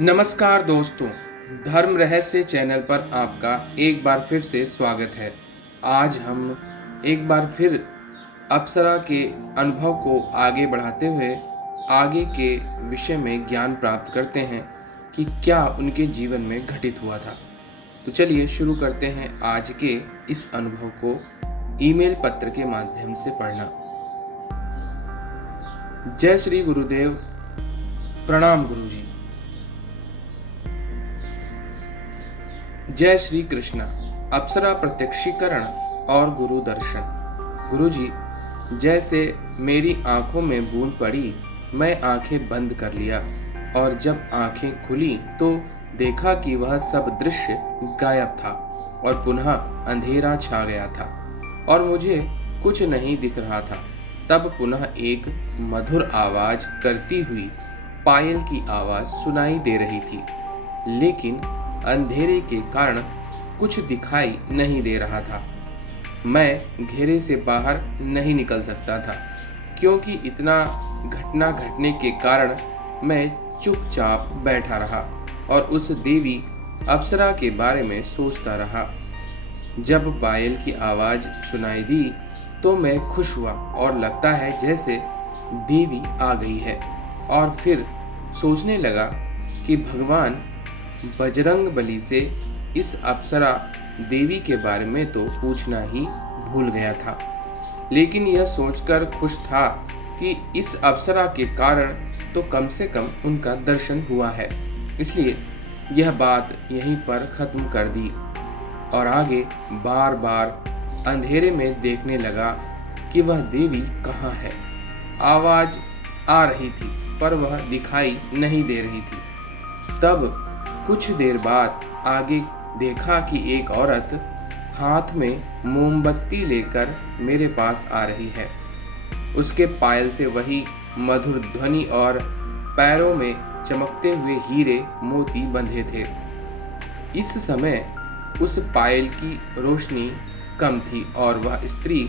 नमस्कार दोस्तों, धर्म रहस्य चैनल पर आपका एक बार फिर से स्वागत है। आज हम एक बार फिर अप्सरा के अनुभव को आगे बढ़ाते हुए आगे के विषय में ज्ञान प्राप्त करते हैं कि क्या उनके जीवन में घटित हुआ था। तो चलिए शुरू करते हैं आज के इस अनुभव को ईमेल पत्र के माध्यम से पढ़ना। जय श्री गुरुदेव। प्रणाम गुरुजी। जय श्री कृष्णा। अप्सरा प्रत्यक्षीकरण और गुरु दर्शन। गुरुजी, जैसे मेरी आंखों में बूंद पड़ी, मैं आंखें बंद कर लिया और जब आंखें खुली तो देखा कि वह सब दृश्य गायब था और पुनः अंधेरा छा गया था और मुझे कुछ नहीं दिख रहा था। तब पुनः एक मधुर आवाज करती हुई पायल की आवाज सुनाई दे रही थी, लेकिन अंधेरे के कारण कुछ दिखाई नहीं दे रहा था। मैं घेरे से बाहर नहीं निकल सकता था क्योंकि इतना घटना घटने के कारण मैं चुपचाप बैठा रहा और उस देवी अप्सरा के बारे में सोचता रहा। जब पायल की आवाज सुनाई दी तो मैं खुश हुआ और लगता है जैसे देवी आ गई है, और फिर सोचने लगा कि भगवान बजरंग बली से इस अप्सरा देवी के बारे में तो पूछना ही भूल गया था, लेकिन यह सोचकर खुश था कि इस अप्सरा के कारण तो कम से कम उनका दर्शन हुआ है। इसलिए यह बात यहीं पर ख़त्म कर दी और आगे बार बार अंधेरे में देखने लगा कि वह देवी कहाँ है। आवाज़ आ रही थी पर वह दिखाई नहीं दे रही थी। तब कुछ देर बाद आगे देखा कि एक औरत हाथ में मोमबत्ती लेकर मेरे पास आ रही है। उसके पायल से वही मधुर ध्वनि और पैरों में चमकते हुए हीरे मोती बंधे थे। इस समय उस पायल की रोशनी कम थी और वह स्त्री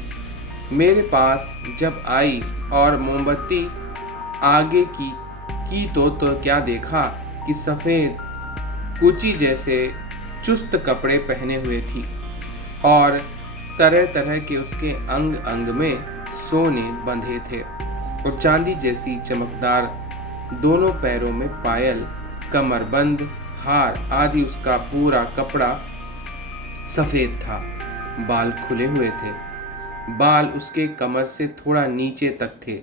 मेरे पास जब आई और मोमबत्ती आगे की तो क्या देखा कि सफ़ेद कुची जैसे चुस्त कपड़े पहने हुए थी और तरह तरह के उसके अंग अंग में सोने बंधे थे और चांदी जैसी चमकदार दोनों पैरों में पायल, कमरबंद, हार आदि। उसका पूरा कपड़ा सफ़ेद था। बाल खुले हुए थे। बाल उसके कमर से थोड़ा नीचे तक थे।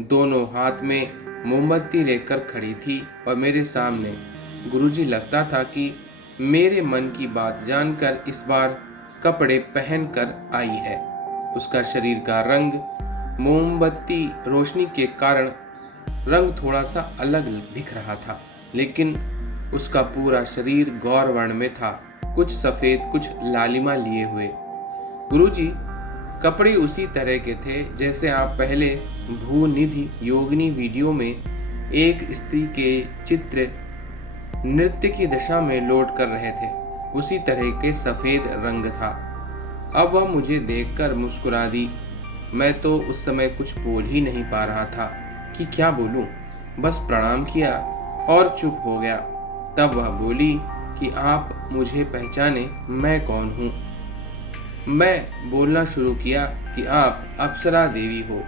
दोनों हाथ में मोमबत्ती लेकर खड़ी थी और मेरे सामने। गुरुजी, लगता था कि मेरे मन की बात जानकर इस बार कपड़े पहन कर आई है। उसका शरीर का रंग मोमबत्ती रोशनी के कारण रंग थोड़ा सा अलग दिख रहा था, लेकिन उसका पूरा शरीर गौर वर्ण में था, कुछ सफ़ेद कुछ लालिमा लिए हुए। गुरुजी, कपड़े उसी तरह के थे जैसे आप पहले भूनिधि योगिनी वीडियो में एक स्त्री के चित्र नृत्य की दशा में लोड कर रहे थे, उसी तरह के सफ़ेद रंग था। अब वह मुझे देखकर मुस्कुरा दी। मैं तो उस समय कुछ बोल ही नहीं पा रहा था कि क्या बोलूं, बस प्रणाम किया और चुप हो गया। तब वह बोली कि आप मुझे पहचाने मैं कौन हूँ। मैं बोलना शुरू किया कि आप अप्सरा देवी हो।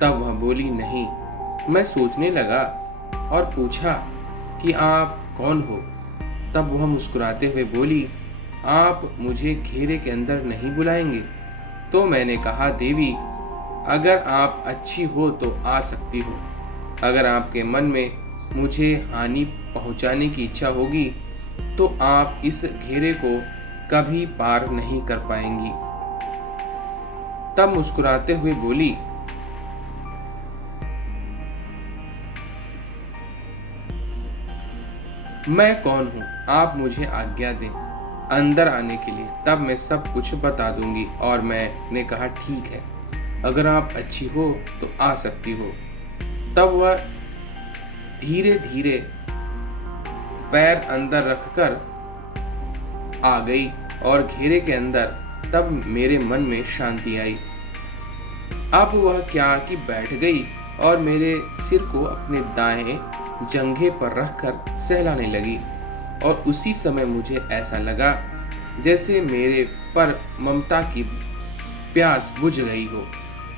तब वह बोली नहीं। मैं सोचने लगा और पूछा कि आप कौन हो। तब वह मुस्कुराते हुए बोली, आप मुझे घेरे के अंदर नहीं बुलाएंगे? तो मैंने कहा, देवी, अगर आप अच्छी हो तो आ सकती हो। अगर आपके मन में मुझे हानि पहुंचाने की इच्छा होगी तो आप इस घेरे को कभी पार नहीं कर पाएंगी। तब मुस्कुराते हुए बोली, मैं कौन हूँ? आप मुझे आज्ञा दें अंदर आने के लिए, तब मैं सब कुछ बता दूंगी। और मैंने कहा, ठीक है, अगर आप अच्छी हो तो आ सकती हो। तब वह धीरे धीरे पैर अंदर रखकर आ गई और घेरे के अंदर। तब मेरे मन में शांति आई। अब वह क्या कि बैठ गई और मेरे सिर को अपने दाएं जंघे पर रखकर सहलाने लगी और उसी समय मुझे ऐसा लगा जैसे मेरे पर ममता की प्यास बुझ गई हो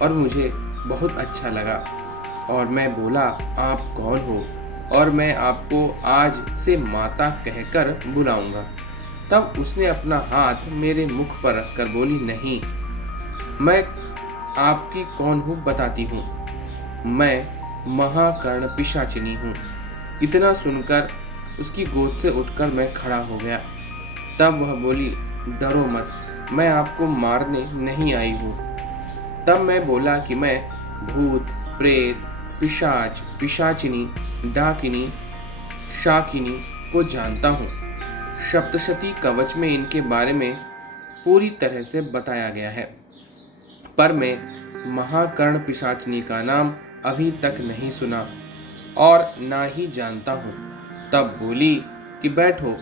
और मुझे बहुत अच्छा लगा। और मैं बोला, आप कौन हो और मैं आपको आज से माता कहकर बुलाऊंगा। तब उसने अपना हाथ मेरे मुख पर रखकर बोली, नहीं, मैं आपकी कौन हूँ बताती हूँ। मैं महाकर्ण पिशाचिनी हूँ। इतना सुनकर उसकी गोद से उठकर मैं खड़ा हो गया। तब वह बोली, डरो मत, मैं आपको मारने नहीं आई हूँ। तब मैं बोला कि मैं भूत, प्रेत, पिशाच, पिशाचिनी, डाकिनी, शाकिनी को जानता हूँ। सप्तशती कवच में इनके बारे में पूरी तरह से बताया गया है, पर मैं महाकर्ण पिशाचिनी का नाम अभी तक नहीं सुना और ना ही जानता हूँ। तब बोली कि बैठो,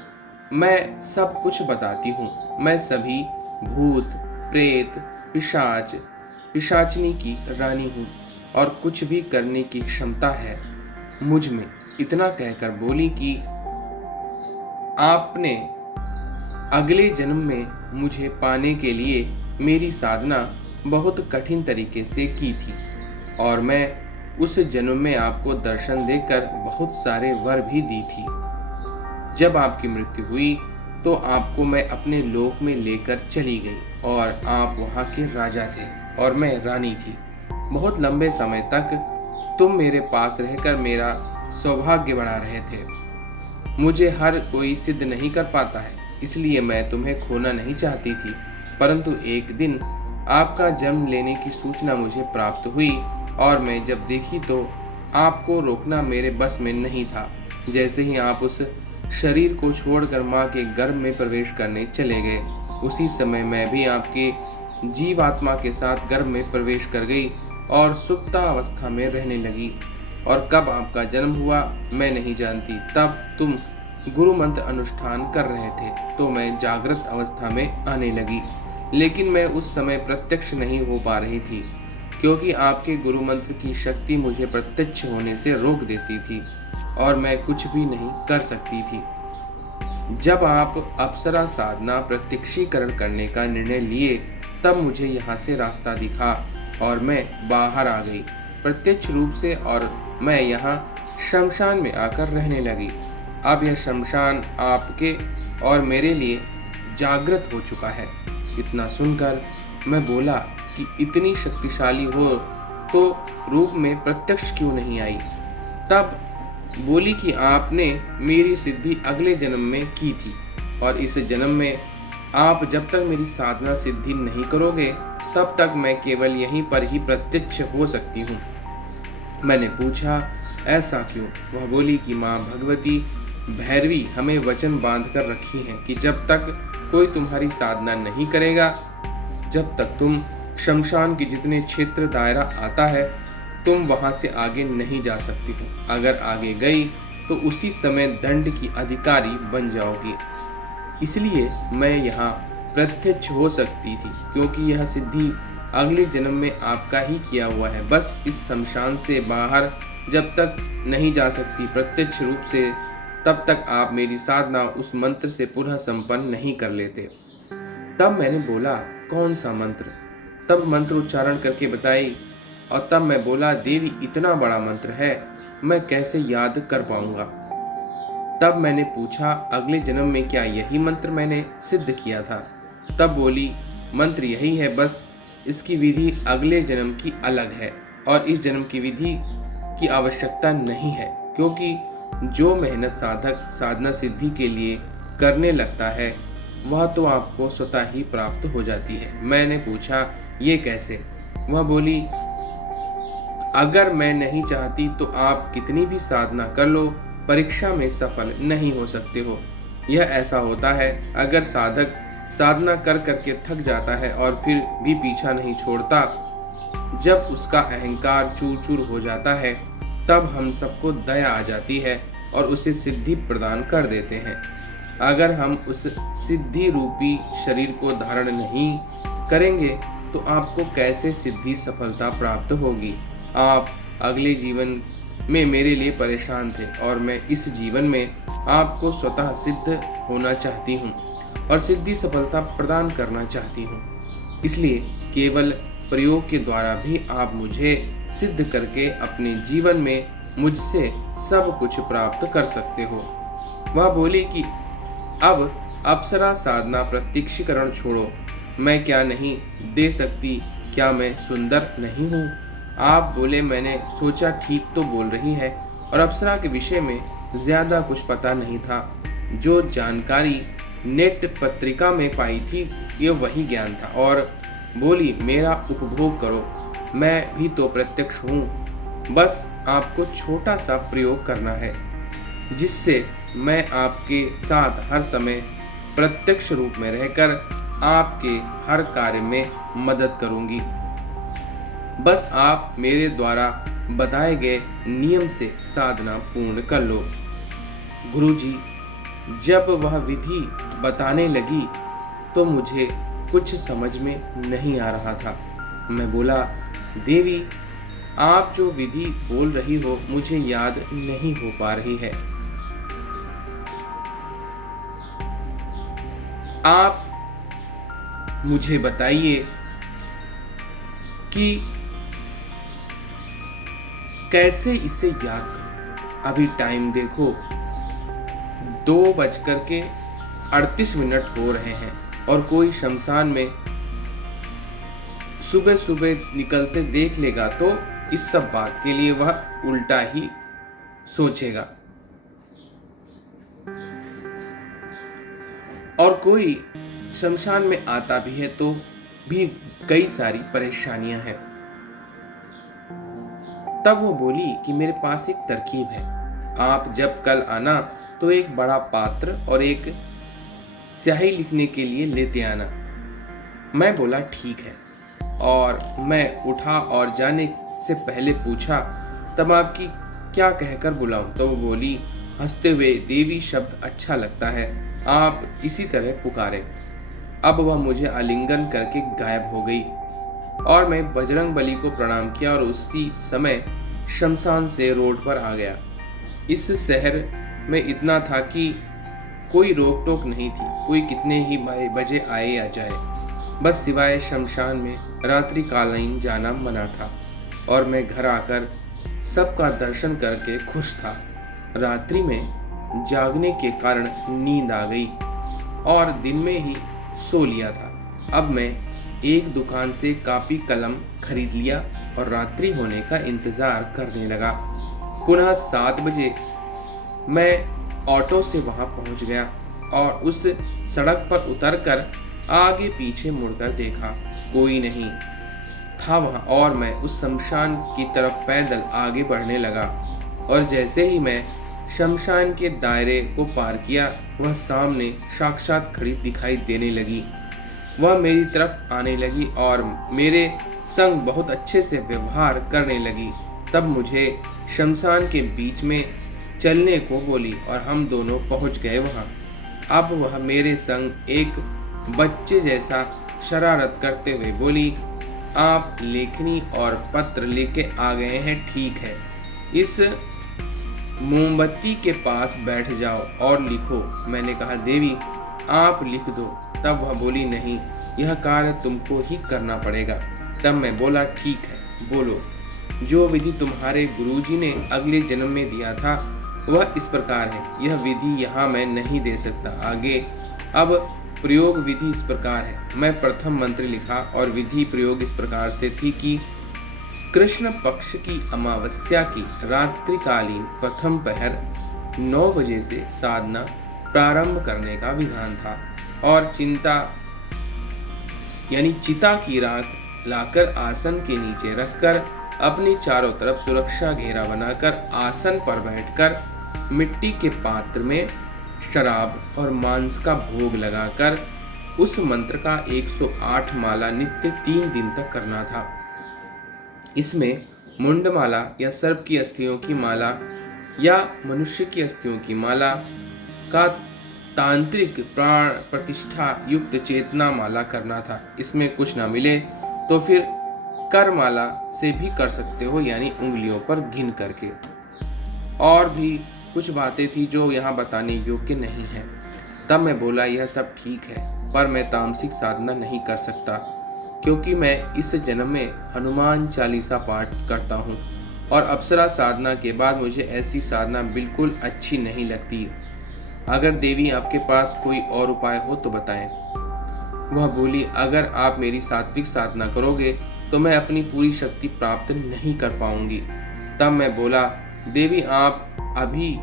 मैं सब कुछ बताती हूँ। मैं सभी भूत, प्रेत, पिशाच, पिशाचिनी की रानी हूँ और कुछ भी करने की क्षमता है मुझ में। इतना कहकर बोली कि आपने अगले जन्म में मुझे पाने के लिए मेरी साधना बहुत कठिन तरीके से की थी और मैं उस जन्म में आपको दर्शन देकर बहुत सारे वर भी दी थी। जब आपकी मृत्यु हुई तो आपको मैं अपने लोक में लेकर चली गई और आप वहाँ के राजा थे और मैं रानी थी। बहुत लंबे समय तक तुम मेरे पास रहकर मेरा सौभाग्य बढ़ा रहे थे। मुझे हर कोई सिद्ध नहीं कर पाता है, इसलिए मैं तुम्हें खोना नहीं चाहती थी। परंतु एक दिन आपका जन्म लेने की सूचना मुझे प्राप्त हुई और मैं जब देखी तो आपको रोकना मेरे बस में नहीं था। जैसे ही आप उस शरीर को छोड़कर माँ के गर्भ में प्रवेश करने चले गए, उसी समय मैं भी आपके जीवात्मा के साथ गर्भ में प्रवेश कर गई और सुप्ता अवस्था में रहने लगी। और कब आपका जन्म हुआ मैं नहीं जानती। तब तुम गुरु मंत्र अनुष्ठान कर रहे थे तो मैं जागृत अवस्था में आने लगी, लेकिन मैं उस समय प्रत्यक्ष नहीं हो पा रही थी क्योंकि आपके गुरु मंत्र की शक्ति मुझे प्रत्यक्ष होने से रोक देती थी और मैं कुछ भी नहीं कर सकती थी। जब आप अप्सरा साधना प्रत्यक्षीकरण करने का निर्णय लिए तब मुझे यहाँ से रास्ता दिखा और मैं बाहर आ गई प्रत्यक्ष रूप से और मैं यहाँ शमशान में आकर रहने लगी। अब यह शमशान आपके और मेरे लिए जागृत हो चुका है। इतना सुनकर मैं बोला कि इतनी शक्तिशाली हो तो रूप में प्रत्यक्ष क्यों नहीं आई। तब बोली कि आपने मेरी सिद्धि अगले जन्म में की थी और इस जन्म में आप जब तक मेरी साधना सिद्धि नहीं करोगे तब तक मैं केवल यहीं पर ही प्रत्यक्ष हो सकती हूँ। मैंने पूछा, ऐसा क्यों? वह बोली कि माँ भगवती भैरवी हमें वचन बांध कर रखी हैं कि जब तक कोई तुम्हारी साधना नहीं करेगा, जब तक तुम शमशान के जितने क्षेत्र दायरा आता है तुम वहां से आगे नहीं जा सकती हो। अगर आगे गई तो उसी समय दंड की अधिकारी बन जाओगी। इसलिए मैं यहाँ प्रत्यक्ष हो सकती थी क्योंकि यह सिद्धि अगले जन्म में आपका ही किया हुआ है। बस इस शमशान से बाहर जब तक नहीं जा सकती प्रत्यक्ष रूप से, तब तक आप मेरी साधना उस मंत्र से पुनः संपन्न नहीं कर लेते। तब मैंने बोला, कौन सा मंत्र? तब मंत्र उच्चारण करके बताई और तब मैं बोला, देवी इतना बड़ा मंत्र है मैं कैसे याद कर पाऊंगा। तब मैंने पूछा, अगले जन्म में क्या यही मंत्र मैंने सिद्ध किया था? तब बोली, मंत्र यही है, बस इसकी विधि अगले जन्म की अलग है और इस जन्म की विधि की आवश्यकता नहीं है क्योंकि जो मेहनत साधक साधना सिद्धि के लिए करने लगता है वह तो आपको स्वतः ही प्राप्त हो जाती है। मैंने पूछा, ये कैसे? वह बोली, अगर मैं नहीं चाहती तो आप कितनी भी साधना कर लो, परीक्षा में सफल नहीं हो सकते हो। यह ऐसा होता है, अगर साधक साधना कर करके थक जाता है और फिर भी पीछा नहीं छोड़ता, जब उसका अहंकार चूर चूर हो जाता है तब हम सबको दया आ जाती है और उसे सिद्धि प्रदान कर देते हैं। अगर हम उस सिद्धि रूपी शरीर को धारण नहीं करेंगे तो आपको कैसे सिद्धि सफलता प्राप्त होगी? आप अगले जीवन में मेरे लिए परेशान थे और मैं इस जीवन में आपको स्वतः सिद्ध होना चाहती हूँ और सिद्धि सफलता प्रदान करना चाहती हूँ। इसलिए केवल प्रयोग के द्वारा भी आप मुझे सिद्ध करके अपने जीवन में मुझसे सब कुछ प्राप्त कर सकते हो। वह बोली कि अब अप्सरा साधना प्रत्यक्षीकरण छोड़ो, मैं क्या नहीं दे सकती, क्या मैं सुंदर नहीं हूँ? आप बोले, मैंने सोचा ठीक तो बोल रही है, और अप्सरा के विषय में ज़्यादा कुछ पता नहीं था। जो जानकारी नेट पत्रिका में पाई थी ये वही ज्ञान था। और बोली, मेरा उपभोग करो, मैं भी तो प्रत्यक्ष हूँ, बस आपको छोटा सा प्रयोग करना है जिससे मैं आपके साथ हर समय प्रत्यक्ष रूप में रहकर आपके हर कार्य में मदद करूंगी। बस आप मेरे द्वारा बताए गए नियम से साधना पूर्ण कर लो। गुरुजी, जब वह विधि बताने लगी तो मुझे कुछ समझ में नहीं आ रहा था। मैं बोला, देवी, आप जो विधि बोल रही हो मुझे याद नहीं हो पा रही है। आप मुझे बताइए कि कैसे इसे याद करूं। अभी टाइम देखो, 2:38 हो रहे हैं और कोई शमशान में सुबह सुबह निकलते देख लेगा तो इस सब बात के लिए वह उल्टा ही सोचेगा। और कोई शमशान में आता भी है तो भी कई सारी परेशानियां हैं। तब वो बोली कि मेरे पास एक तरकीब है, आप जब कल आना तो एक बड़ा पात्र और एक स्याही लिखने के लिए लेते आना। मैं बोला ठीक है, और मैं उठा और जाने से पहले पूछा, तब आपकी क्या कहकर बुलाऊं? तो वो बोली हंसते हुए, देवी शब्द अच्छा लगता है, आप इसी तरह पुकारे। अब वह मुझे आलिंगन करके गायब हो गई और मैं बजरंग बली को प्रणाम किया और उसी समय शमशान से रोड पर आ गया। इस शहर में इतना था कि कोई रोक टोक नहीं थी, कोई कितने ही बजे आए या जाए, बस सिवाय शमशान में रात्रि कालीन जाना मना था। और मैं घर आकर सबका दर्शन करके खुश था। रात्रि में जागने के कारण नींद आ गई और दिन में ही सो लिया था। अब मैं एक दुकान से कापी कलम खरीद लिया और रात्रि होने का इंतजार करने लगा। पुनः 7 बजे मैं ऑटो से वहां पहुंच गया और उस सड़क पर उतरकर आगे पीछे मुड़कर देखा, कोई नहीं था वहां, और मैं उस शमशान की तरफ पैदल आगे बढ़ने लगा। और जैसे ही मैं शमशान के दायरे को पार किया, वह सामने साक्षात खड़ी दिखाई देने लगी। वह मेरी तरफ आने लगी और मेरे संग बहुत अच्छे से व्यवहार करने लगी। तब मुझे शमशान के बीच में चलने को बोली और हम दोनों पहुंच गए वहां। अब वह मेरे संग एक बच्चे जैसा शरारत करते हुए बोली, आप लेखनी और पत्र लेके आ गए हैं, ठीक है, इस मोमबत्ती के पास बैठ जाओ और लिखो। मैंने कहा, देवी आप लिख दो। तब वह बोली, नहीं, यह कार्य तुमको ही करना पड़ेगा। तब मैं बोला, ठीक है, बोलो। जो विधि तुम्हारे गुरुजी ने अगले जन्म में दिया था वह इस प्रकार है, यह विधि यहाँ मैं नहीं दे सकता आगे। अब प्रयोग विधि इस प्रकार है। मैं प्रथम मंत्र लिखा और विधि प्रयोग इस प्रकार से थी कि कृष्ण पक्ष की अमावस्या की रात्रिकालीन प्रथम पहर 9 बजे से साधना प्रारंभ करने का विधान था और चिता की राख लाकर आसन के नीचे रखकर अपनी चारों तरफ सुरक्षा घेरा बनाकर आसन पर बैठकर मिट्टी के पात्र में शराब और मांस का भोग लगाकर उस मंत्र का 108 माला नित्य 3 दिन तक करना था। इसमें मुंडमाला या सर्प की अस्थियों की माला या मनुष्य की अस्थियों की माला का तांत्रिक प्राण प्रतिष्ठा युक्त चेतना माला करना था। इसमें कुछ ना मिले तो फिर कर माला से भी कर सकते हो, यानी उंगलियों पर गिन करके। और भी कुछ बातें थी जो यहाँ बताने योग्य नहीं है। तब मैं बोला, यह सब ठीक है, पर मैं तामसिक साधना नहीं कर सकता, क्योंकि मैं इस जन्म में हनुमान चालीसा पाठ करता हूँ और अप्सरा साधना के बाद मुझे ऐसी साधना बिल्कुल अच्छी नहीं लगती। अगर देवी आपके पास कोई और उपाय हो तो बताएं। वह बोली, अगर आप मेरी सात्विक साधना करोगे तो मैं अपनी पूरी शक्ति प्राप्त नहीं कर पाऊंगी। तब मैं बोला, देवी आप अभी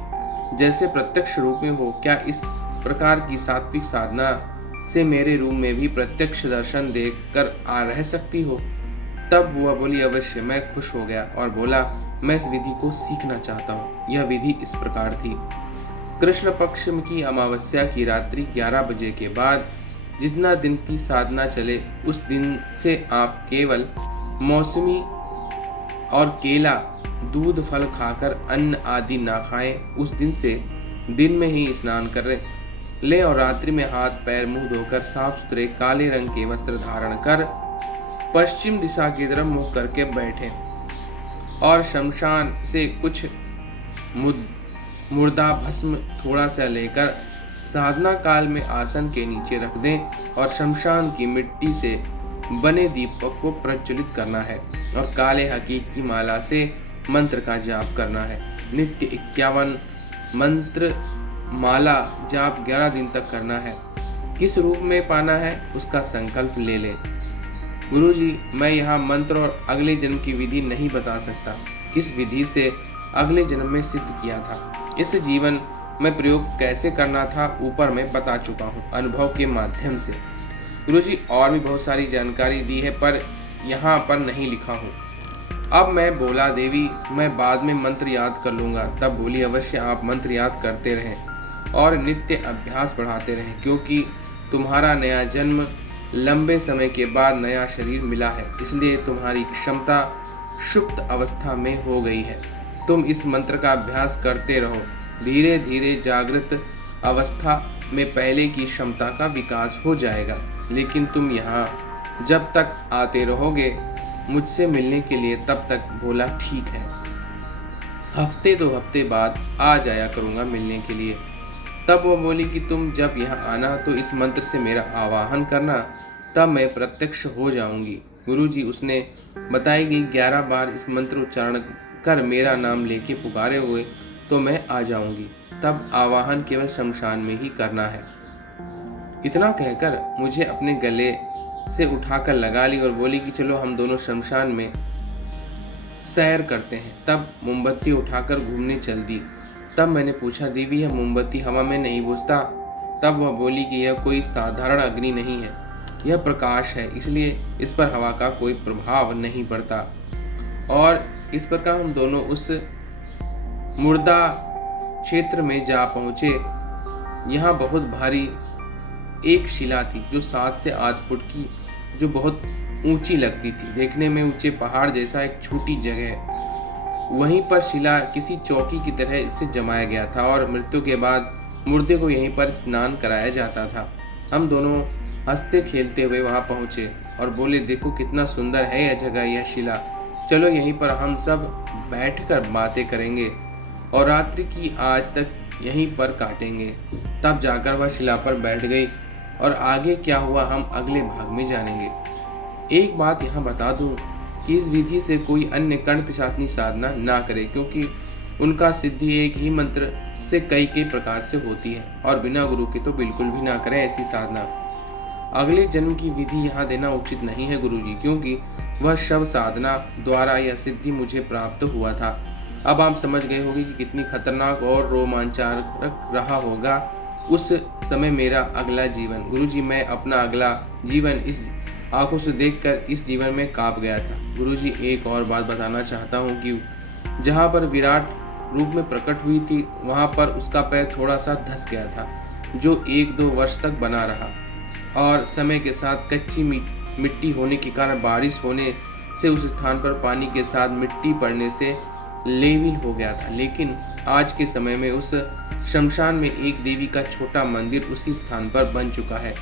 जैसे प्रत्यक्ष रूप में हो, क्या इस प्रकार की सात्विक साधना से मेरे रूप में भी प्रत्यक्ष दर्शन देख कर आ रह सकती हो? तब वह बोली, अवश्य। मैं खुश हो गया और बोला, मैं इस विधि को सीखना चाहता हूँ। यह विधि इस प्रकार थी। कृष्ण पक्ष की अमावस्या की रात्रि 11 बजे के बाद जितना दिन की साधना चले, उस दिन से आप केवल मौसमी और केला, दूध, फल खाकर अन्न आदि ना खाएं। उस दिन से दिन में ही स्नान कर ले और रात्रि में हाथ पैर मुंह धोकर साफ सुथरे काले रंग के वस्त्र धारण कर पश्चिम दिशा की तरफ मुख करके बैठें और शमशान से कुछ मुर्दा भस्म थोड़ा सा लेकर साधना काल में आसन के नीचे रख दें और शमशान की मिट्टी से बने दीपक को प्रज्वलित करना है और काले हकीक की माला से मंत्र का जाप करना है। नित्य 51 मंत्र माला जाप 11 दिन तक करना है। किस रूप में पाना है उसका संकल्प ले लें। गुरुजी, मैं यहाँ मंत्र और अगले जन्म की विधि नहीं बता सकता। किस विधि से अगले जन्म में सिद्ध किया था, इस जीवन में प्रयोग कैसे करना था, ऊपर मैं बता चुका हूँ अनुभव के माध्यम से। गुरुजी, और भी बहुत सारी जानकारी दी है पर यहाँ पर नहीं लिखा हूँ। अब मैं बोला, देवी मैं बाद में मंत्र याद कर लूँगा। तब बोली, अवश्य आप मंत्र याद करते रहें और नित्य अभ्यास बढ़ाते रहें, क्योंकि तुम्हारा नया जन्म लंबे समय के बाद नया शरीर मिला है, इसलिए तुम्हारी क्षमता सुप्त अवस्था में हो गई है। तुम इस मंत्र का अभ्यास करते रहो, धीरे धीरे जागृत अवस्था में पहले की क्षमता का विकास हो जाएगा। लेकिन तुम यहाँ जब तक आते रहोगे मुझसे मिलने के लिए, तब तक बोला, ठीक है, हफ्ते 2 हफ्ते बाद आ जाया करूँगा मिलने के लिए। तब वो बोली कि तुम जब यहाँ आना तो इस मंत्र से मेरा आवाहन करना, तब मैं प्रत्यक्ष हो जाऊंगी। गुरुजी, उसने बताई गई 11 बार इस मंत्र उच्चारण कर मेरा नाम लेके पुकारे हुए तो मैं आ जाऊंगी। तब आवाहन केवल शमशान में ही करना है। इतना कहकर मुझे अपने गले से उठाकर लगा ली और बोली कि चलो हम दोनों शमशान में सैर करते हैं। तब मोमबत्ती उठाकर घूमने चल दी। तब मैंने पूछा, देवी यह मोमबत्ती हवा में नहीं बुझता? तब वह बोली कि यह कोई साधारण अग्नि नहीं है, यह प्रकाश है, इसलिए इस पर हवा का कोई प्रभाव नहीं पड़ता। और इस प्रकार हम दोनों उस मुर्दा क्षेत्र में जा पहुँचे। यहाँ बहुत भारी एक शिला थी जो 7 से 8 फुट की, जो बहुत ऊंची लगती थी। देखने में ऊंचे पहाड़ जैसा एक छोटी जगह, वहीं पर शिला किसी चौकी की तरह इसे जमाया गया था और मृत्यु के बाद मुर्दे को यहीं पर स्नान कराया जाता था। हम दोनों हंसते खेलते हुए वहां पहुंचे और बोले, देखो कितना सुंदर है यह जगह, यह शिला, चलो यहीं पर हम सब बैठकर बातें करेंगे और रात्रि की आज तक यहीं पर काटेंगे। तब जाकर वह शिला पर बैठ गई और आगे क्या हुआ हम अगले भाग में जानेंगे। एक बात यहाँ बता दूं कि इस विधि से कोई अन्य कर्ण पिशाचनी साधना ना करे, क्योंकि उनका सिद्धि एक ही मंत्र से कई प्रकार से होती है और बिना गुरु के तो बिल्कुल भी ना करें ऐसी साधना। अगले जन्म की विधि यहाँ देना उचित नहीं है गुरुजी, क्योंकि वह शव साधना द्वारा यह सिद्धि मुझे प्राप्त हुआ था। अब आप समझ गए होंगे कि कितनी खतरनाक और रोमांचक रहा होगा उस समय मेरा अगला जीवन। गुरुजी, मैं अपना अगला जीवन इस आंखों से देखकर इस जीवन में कांप गया था। गुरुजी, एक और बात बताना चाहता हूँ कि जहाँ पर विराट रूप में प्रकट हुई थी, वहाँ पर उसका पैर थोड़ा सा धंस गया था, जो 1-2 वर्ष तक बना रहा और समय के साथ कच्ची मिट्टी होने के कारण बारिश होने से उस स्थान पर पानी के साथ मिट्टी पड़ने से लेविल हो गया था। लेकिन आज के समय में उस शमशान में एक देवी का छोटा मंदिर उसी स्थान पर बन चुका है।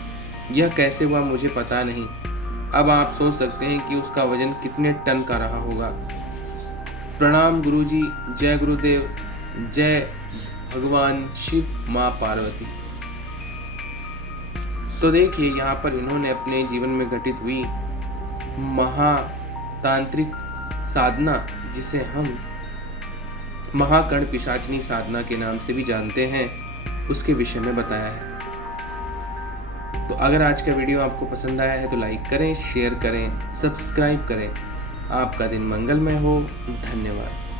यह कैसे हुआ मुझे पता नहीं। अब आप सोच सकते हैं कि उसका वजन कितने टन का रहा होगा। प्रणाम गुरुजी, जय गुरुदेव। जय भगवान शिव, माँ पार्वती। तो देखिए यहाँ पर इन्होंने अपने जीवन में घटित हुई महातांत्रिक साधना, जिसे हम महाकर्ण पिशाचनी साधना के नाम से भी जानते हैं, उसके विषय में बताया है। तो अगर आज का वीडियो आपको पसंद आया है तो लाइक करें, शेयर करें, सब्सक्राइब करें। आपका दिन मंगलमय हो। धन्यवाद।